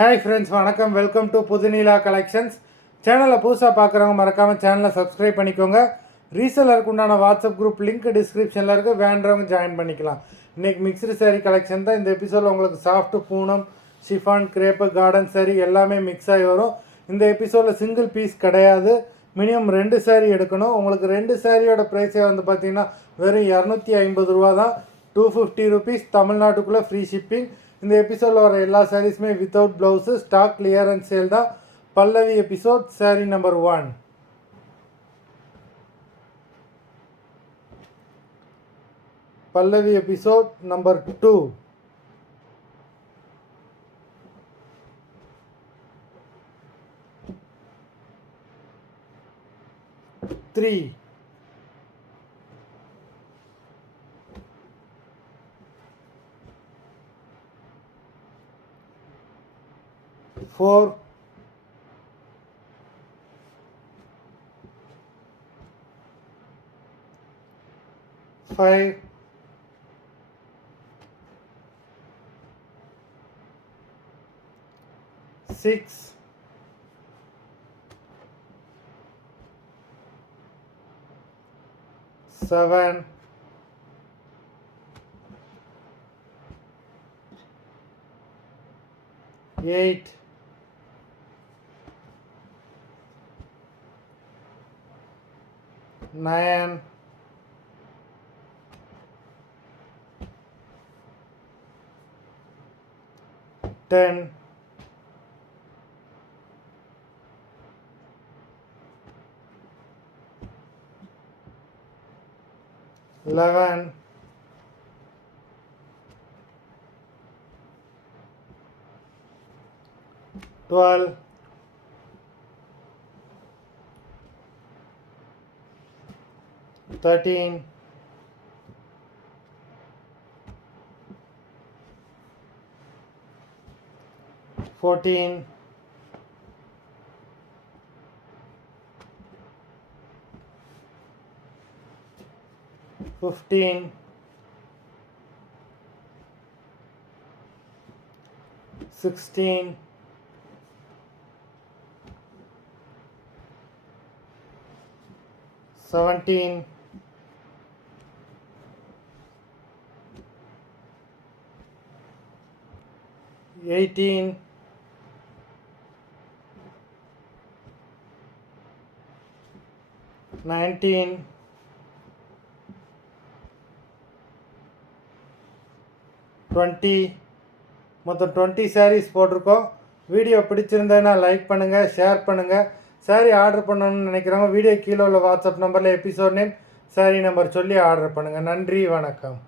Hi friends, வணக்கம். Welcome to Puthuneela collections. சேனலை புதுசாக பார்க்குறவங்க மறக்காமல் சேனலை சப்ஸ்கிரைப் பண்ணிக்கோங்க. ரீசெல்லருக்கு உண்டான வாட்ஸ்அப் குரூப் லிங்க் டிஸ்கிரிப்ஷனில் இருக்குது, வேண்டவங்க ஜாயின் பண்ணிக்கலாம். இன்றைக்கி மிக்ஸ்டு சாரீ கலெக்ஷன் தான். இந்த எபிசோடில் உங்களுக்கு சாஃப்ட்டு Poonam, chiffon, crepe, garden sari எல்லாமே மிக்ஸ் ஆகி வரும். இந்த எபிசோடில் சிங்கிள் பீஸ் கிடையாது, மினிமம் 2 சாரீ எடுக்கணும். உங்களுக்கு 2 சாரியோட ப்ரைஸே வந்து பார்த்திங்கன்னா வெறும் 250 ரூபா தான். 250 ருபீஸ், தமிழ்நாட்டுக்குள்ளே ஃப்ரீ ஷிப்பிங். இந்த எபிசோடில் வர எல்லா சாரீஸுமே without blouse, stock clearance sale தான். Pallavi episode sari number 1. Pallavi episode number 2. Three 4 5 6 7 8 9 10 11 12 13 14 15 16 17 18 19 20 மொத்தம் 20 சாரீஸ் போட்டிருக்கோம். வீடியோ பிடிச்சிருந்தேன்னா லைக் பண்ணுங்கள், ஷேர் பண்ணுங்கள். சாரீ ஆர்டர் பண்ணணும்னு நினைக்கிறவங்க வீடியோ கீழே உள்ள வாட்ஸ்அப் நம்பரில் எபிசோட் நேம், சாரீ நம்பர் சொல்லி ஆர்டர் பண்ணுங்கள். நன்றி, வணக்கம்.